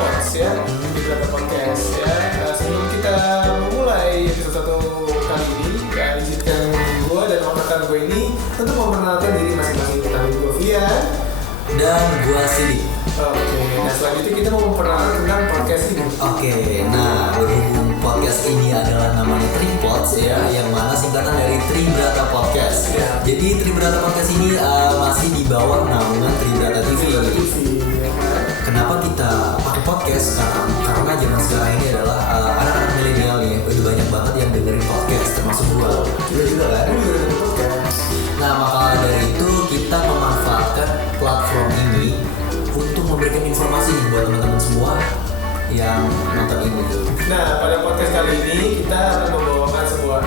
Tripods ya, di Brata Podcast ya. Sebelum kita memulai episode 1 kali ini, izinkan gue dan rekan gue ini untuk memperkenalkan diri masing-masing. Nama gue Fian dan gue Sidik. Oke, nah selanjutnya kita mau memperkenalkan tentang podcast ini. Oke, nah berhubung podcast ini adalah namanya Tripods ya, yang mana singkatan dari Tribrata Podcast. Ya. Jadi Tribrata Podcast ini masih di bawah naungan Tribrata TV. Kenapa kita pakai podcast? Karena zaman sekarang ini adalah anak-anak milenial nih, udah banyak banget yang dengerin podcast, termasuk gue. Juga kan? Nah maka dari itu kita memanfaatkan platform ini untuk memberikan informasi nih buat teman-teman semua yang nonton ini. Nah, pada podcast kali ini kita akan membawakan sebuah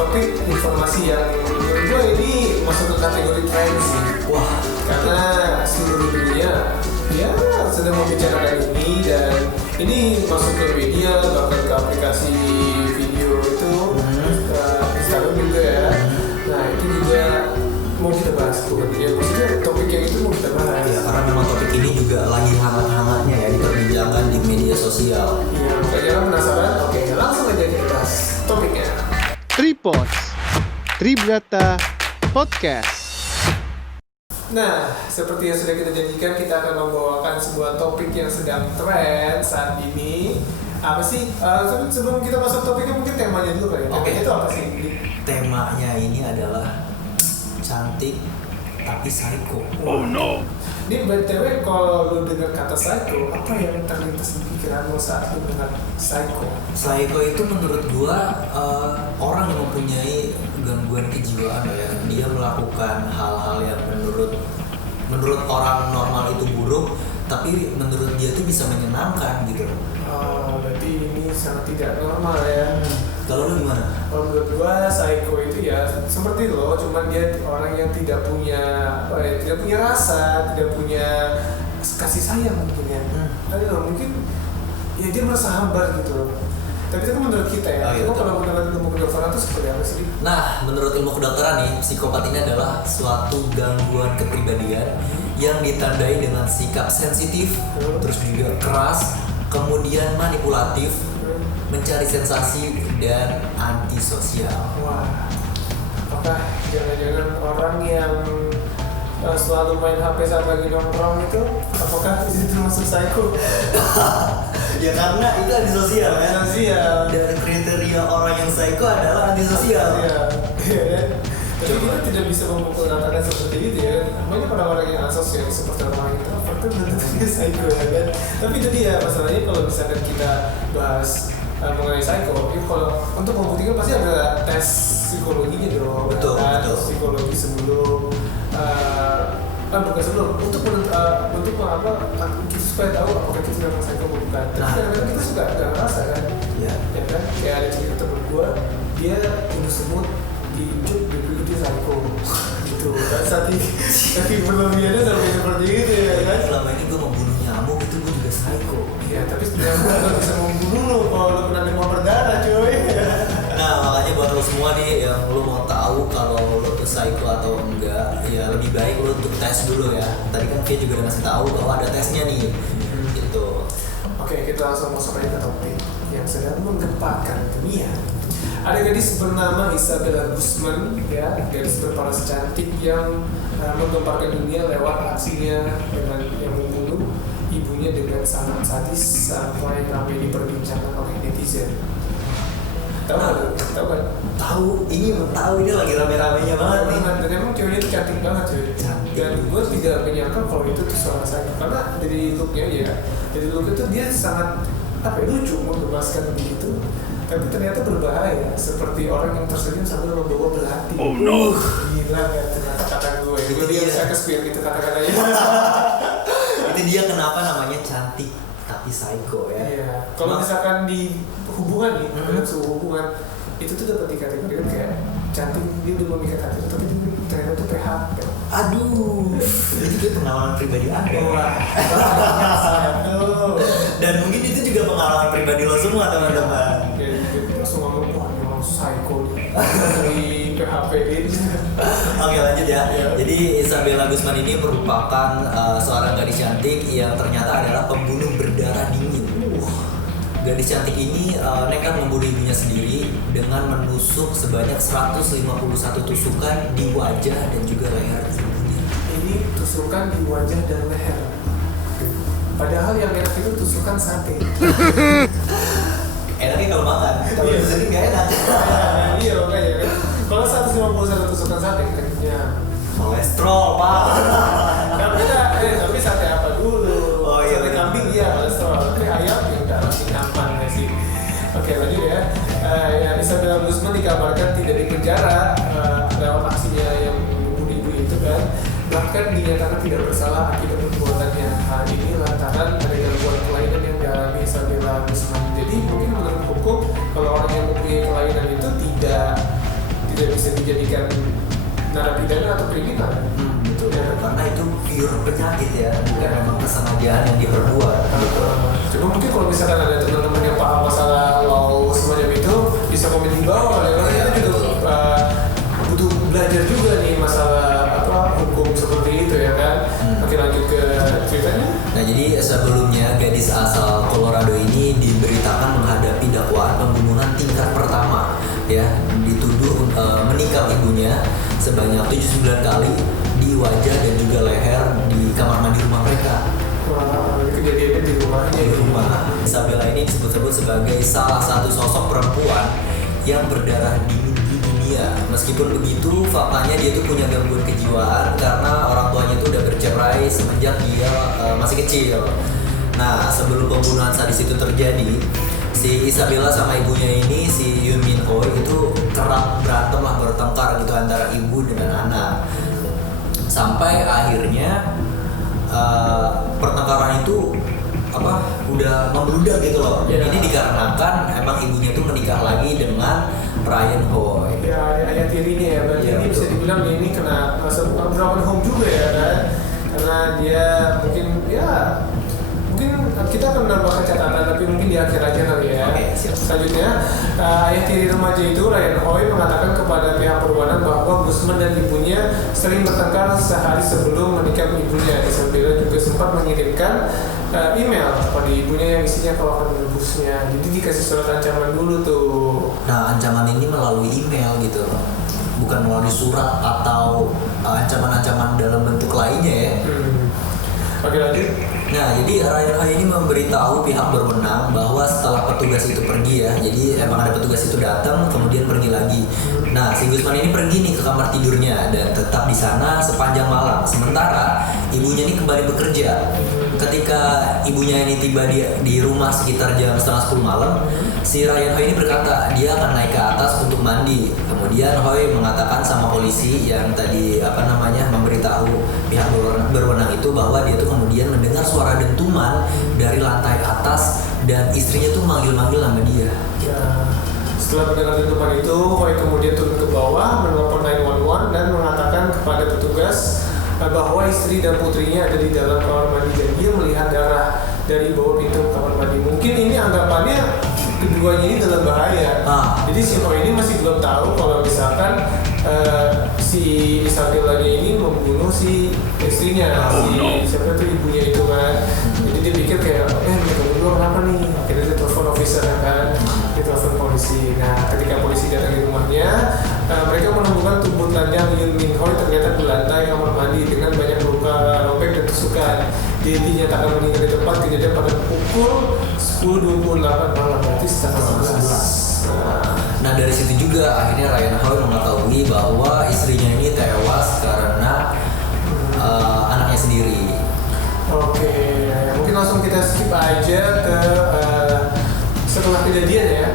topik informasi yang menurut gue ini masuk ke kategori tren sih. Wah, karena seluruh dunia ya sedang membicarakan ini, dan ini masuk ke media, bahkan ke aplikasi video itu, Instagram juga ya. Nah, itu juga mau kita bahas, bukan ya, maksudnya topik yang itu mau kita bahas ya, karena memang topik ini juga lagi hangat-hangatnya ya diperbincangkan di media sosial. Iya, makanya penasaran? Oke, langsung aja kita bahas topiknya. Tripods, Tribrata Podcast. Nah, seperti yang sudah kita janjikan, kita akan membawakan sebuah topik yang sedang tren saat ini. Apa sih? Sebelum kita masuk topiknya, mungkin temanya dulu kali ya. Oke. Temanya itu apa sih? Temanya ini adalah cantik tapi psycho. Oh no. Ini BTW kalau lu dengar kata psycho, apa yang terlintas di pikiran lu saat lu dengar psycho? Psycho itu menurut gua orang yang mempunyai gangguan kejiwaan ya. Dia melakukan hal-hal yang menurut orang normal itu buruk, tapi menurut dia tuh bisa menyenangkan gitu. Berarti ini sangat tidak normal ya. Kalau lu gimana? Kalau menurut gua psycho itu ya seperti lo, cuman dia orang yang tidak punya tidak punya rasa, tidak punya kasih sayang mungkin ya. Mungkin ya dia merasa hambar gitu loh. Tapi itu kan menurut kita ya. Cuma kalau menurut ilmu kedokteran itu seperti apa sih? Nah, menurut ilmu kedokteran nih, psikopat ini adalah suatu gangguan kepribadian yang ditandai dengan sikap sensitif, terus juga keras, kemudian manipulatif, mencari sensasi, dan antisosial. Wah, apakah jangan-jangan orang yang selalu main HP saat lagi nongkrong itu, apakah itu masuk psycho? Ya karena itu antisosial kan? Antisosial. Dan kriteria orang yang psycho adalah antisosial. Iya. Tapi kita tidak bisa memukul ratakan seperti itu ya. Banyak orang-orang yang asosial seperti orang yang introvert itu belum tentu psycho ya kan. Tapi itu dia masalahnya kalau misalkan kita bahas mengenai psycho, ya kalau untuk membuktikan pasti ada tes psikologinya dong. Betul. Psikologi sebelum bukan sebelum untuk apa kita supaya tahu apakah kita memang psycho atau bukan. Tapi kadang-kadang kita suka nggak ngerasa kan. Ya kan, kayak ada cerita temen gue, dia bunuh semut diinjek dia psycho gitu kan, saking berlebihannya sampai seperti itu ya kan. Selama ini gue membunuh nyamuk itu gue juga psycho. Iya, tapi nyamuk nggak bisa membunuh lo kalau lo kena demam berdarah cuy. Nah makanya buat lo semua nih yang lo mau tahu kalau lo tuh psycho atau enggak, ya lebih baik lo untuk tes dulu ya. Tadi kan Fia juga udah ngasih tahu bahwa ada tesnya nih gitu. Oke, kita langsung masuk aja ke topik yang sedang menggempakan dunia. Ada gadis bernama Isabella Guzman, ya, gadis berparas cantik yang menggemparkan dunia lewat aksinya dengan yang membunuh ibunya dengan sangat sadis sampai ramai diperbincangkan oleh netizen. Tahu kan? Tahu ini lagi rame-ramenya banget nih. Dan emang ceweknya itu cantik banget cuy. Dan gue tidak menyangka kalau itu tuh suara saya, karena dari looknya ya, dari look itu dia sangat lucu menggemaskan begitu. Tapi ternyata berbahaya, seperti orang yang tersenyum sambil membawa belati. Oh no. Gila kan kata-kata gue. Gue dia Shakespeare gitu kata-katanya. Itu dia kenapa namanya cantik tapi psycho ya. Iya. Kalau misalkan di hubungan nih, dalam sebuah hubungan itu tuh dapat dikategorikan kayak cantik, dia udah memikat hati, tapi dia ternyata tuh PHP. Aduh, itu pengalaman pribadi Anda. Wah, dan mungkin itu juga pengalaman pribadi lo semua teman-teman. Langsung ngomong, wah ini orang psycho nih, dari PHP ini. Oke lanjut ya. Jadi Jadi Isabella Guzman ini merupakan seorang gadis cantik yang ternyata adalah pembunuh berdarah dingin. Gadis cantik ini nekat membunuh ibunya sendiri dengan menusuk sebanyak 151 tusukan di wajah dan juga leher ibunya. Ini tusukan di wajah dan leher. Padahal yang enak itu tusukan sate. Enaknya kalau makan, kalau ditusuk nggak enak. Iya makanya kan. Kalau 151 tusukan sate kayaknya Kolesterol, Pak. tapi sate apa dulu? Oh, iya, Sate bener. kambing iya kolesterol. Tapi ayam ya udah masih nyaman nggak sih? Oke lanjut ya. Ya Isabella Guzman dikabarkan tidak dipenjara lewat aksinya yang membunuh ibu itu kan. Bahkan dinyatakan tidak bersalah akibat perbuatannya. Hal ini lantaran ada gangguan kelainan yang dialami Isabella Guzman. Jadi mungkin menurut hukum kalau orang yang mempunyai kelainan itu tidak bisa dijadikan narapidana atau kriminal. Betul. Karena itu pure penyakit ya, bukan memang kesengajaan yang diperbuat. Gitu. Cuma mungkin kalau misalkan ada teman-teman yang paham masalah law semacam itu bisa komen di bawah karena kita juga butuh belajar juga nih masalah hukum seperti itu ya kan. Oke lanjut ke ceritanya. Nah jadi sebelumnya gadis asal Colorado ini diberitakan menghadapi dakwaan pembunuhan tingkat pertama ya, dituduh menikam ibunya sebanyak 79 kali di wajah dan juga leher di kamar mandi rumah mereka. Wah, kejadiannya di rumahnya. Di rumah. Isabella ini disebut-sebut sebagai salah satu sosok perempuan yang berdarah dingin di dunia. Meskipun begitu, faktanya dia tuh punya gangguan kejiwaan karena orang tuanya tuh udah bercerai semenjak dia masih kecil. Nah, sebelum pembunuhan sadis itu terjadi, si Isabella sama ibunya ini, si Yoon Min Ho itu kerap berantem lah, bertengkar gitu antara ibu dengan anak. Sampai akhirnya pertengkaran itu udah membludak gitu loh. Yeah. Ini dikarenakan emang ibunya tuh menikah lagi dengan Ryan Hoy. Ya ayah tirinya ya, berarti Ya, ini bisa betul. dibilang dia ini kena broken home juga ya kan, karena dia mungkin kita akan menambahkan catatan tapi mungkin di akhir aja kali ya. Oke, siap. Selanjutnya ayah tiri remaja itu Ryan Hoy mengatakan kepada pihak berwenang bahwa Guzman dan ibunya sering bertengkar sehari sebelum menikam ibunya. Isabella juga sempat mengirimkan email kepada ibunya yang isinya kalau akan menebusnya. Jadi dikasih surat ancaman dulu tuh. Nah, ancaman ini melalui email gitu loh. Bukan melalui surat atau ancaman-ancaman dalam bentuk lainnya ya. Oke lanjut. Nah, jadi Ryan Hoy ini memberitahu pihak berwenang bahwa setelah petugas itu pergi ya, jadi emang ada petugas itu datang kemudian pergi lagi. Nah, si Guzman ini pergi nih ke kamar tidurnya dan tetap di sana sepanjang malam. Sementara ibunya ini kembali bekerja. Ketika ibunya ini tiba di rumah sekitar jam 9:30 malam, si Ryan Hoy ini berkata dia akan naik ke atas untuk mandi. Kemudian Hoy mengatakan sama polisi yang tadi memberitahu pihak berwenang itu bahwa dia tuh kemudian mendengar suara dentuman dari lantai atas dan istrinya tuh manggil-manggil nama dia. Ya, setelah mendengar dentuman itu, Hoy kemudian turun ke bawah, menelpon 911 dan mengatakan kepada petugas bahwa istri dan putrinya ada di dalam kamar mandi dan dia melihat darah dari bawah pintu kamar mandi. Mungkin ini anggapannya keduanya ini dalam bahaya. Jadi si Hoy ini masih belum tahu kalau misalkan si Isabella ini membunuh si istrinya, siapa tuh ibunya itu kan. Jadi dia pikir kayak, mereka berdua kenapa nih? Akhirnya dia telepon officer kan, dia telepon polisi. Nah, ketika polisi datang di rumahnya, mereka menemukan tubuh telanjang Yoon Min Hoy ternyata di lantai kamar mandi dengan banyak luka robek dan tusukan. Dia dinyatakan meninggal di tempat kejadian pada pukul 10.28 malam, berarti setengah 11. Nah dari situ juga akhirnya Ryan Hoy mengetahui bahwa istrinya ini tewas karena anaknya sendiri. Oke, mungkin langsung kita skip aja ke setelah kejadian ya.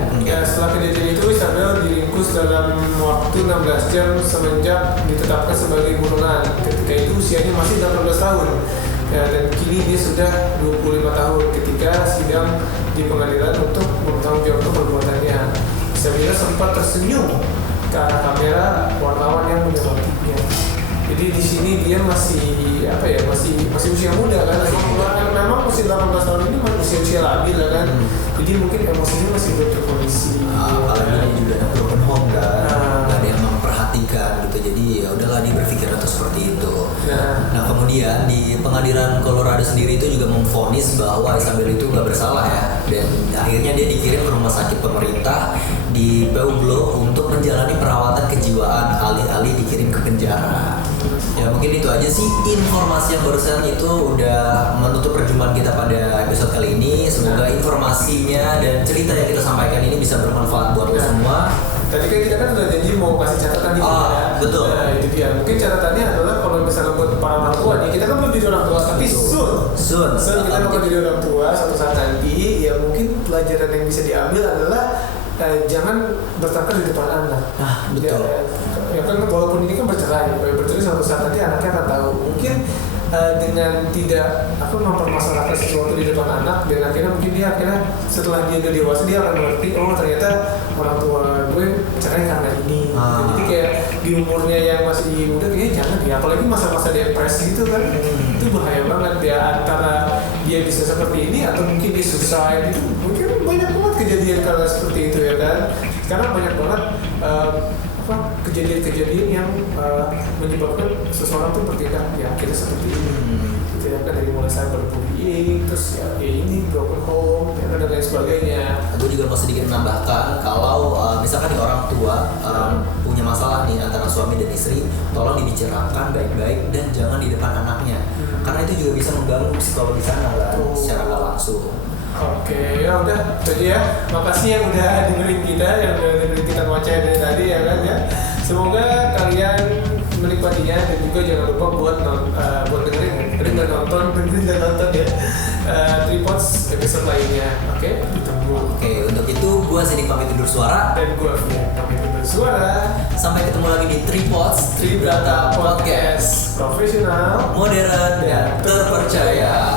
Setelah kejadian itu Isabella diringkus dalam waktu 16 jam semenjak ditetapkan sebagai buronan. Ketika itu usianya masih 18 tahun. Dan kini dia sudah 25 tahun ketika sidang di pengadilan untuk mempertanggungjawabkan perbuatannya. Isabella sempat tersenyum ke arah kamera wartawan yang menyorotnya. Jadi di sini dia masih masih usia muda kan, memang usia 18 tahun ini masih usia labil kan. Jadi mungkin emosinya masih belum terkondisi. Apalagi ini juga ada broken home kan, nggak ada yang memperhatikan memperhatikan gitu. Jadi ya udahlah dia berpikir atau seperti itu. Nah kemudian di pengadilan Colorado sendiri itu juga memvonis bahwa Isabel itu nggak bersalah ya, dan akhirnya dia dikirim ke rumah sakit pemerintah di Pueblo untuk menjalani perawatan kejiwaan alih-alih dikirim ke penjara. Ya mungkin itu aja sih informasi yang barusan itu udah menutup perjumpaan kita pada episode kali ini. Semoga informasinya dan cerita yang kita sampaikan ini bisa bermanfaat buat lo semua. Tadi kan kita udah janji mau kasih catatan nih. Betul. Nah itu dia. Mungkin catatannya adalah kalau misalnya buat para orang tua nih, kita kan belum jadi orang tua, tapi soon kita bakal jadi orang tua suatu saat nanti. Ya mungkin pelajaran yang bisa diambil adalah jangan bertengkar di depan anak. Betul. Ya kan walaupun ini kan bercerai suatu saat nanti anaknya akan tahu. Mungkin dengan tidak mempermasalahkan sesuatu di depan anak, dan akhirnya mungkin dia setelah dia udah dewasa dia akan mengerti, oh ternyata orang tua gue cerai karena ini. Jadi kayak di umurnya yang masih muda kayaknya jangan ya, apalagi masa-masa depresi itu kan itu bahaya banget ya, antara dia bisa seperti ini atau mungkin dia suicide. Itu mungkin banyak banget kejadian kalau seperti itu ya kan. Sekarang banyak banget kejadian-kejadian yang menyebabkan seseorang tuh bertindak ya akhirnya seperti ini. Gitu ya kan, dari mulai cyberbullying, terus ya ini broken home ya, dan lain sebagainya. Aku juga mau sedikit menambahkan kalau misalkan di orang tua punya masalah nih antara suami dan istri, tolong dibicarakan baik-baik dan jangan di depan anaknya, karena itu juga bisa mengganggu psikologis anak kan secara nggak langsung. Oke, ya udah, jadi ya, makasih yang udah dengerin kita ngoceh dari tadi ya kan ya. Semoga kalian menikmatinya, dan juga jangan lupa buat dengerin dan nonton ya Tripods episode lainnya. Oke, ditunggu. Oke, untuk itu gua sini pamit undur suara Dan gue pamit undur suara. Sampai ketemu lagi di Tripods Tribrata Podcast, profesional, modern dan terpercaya.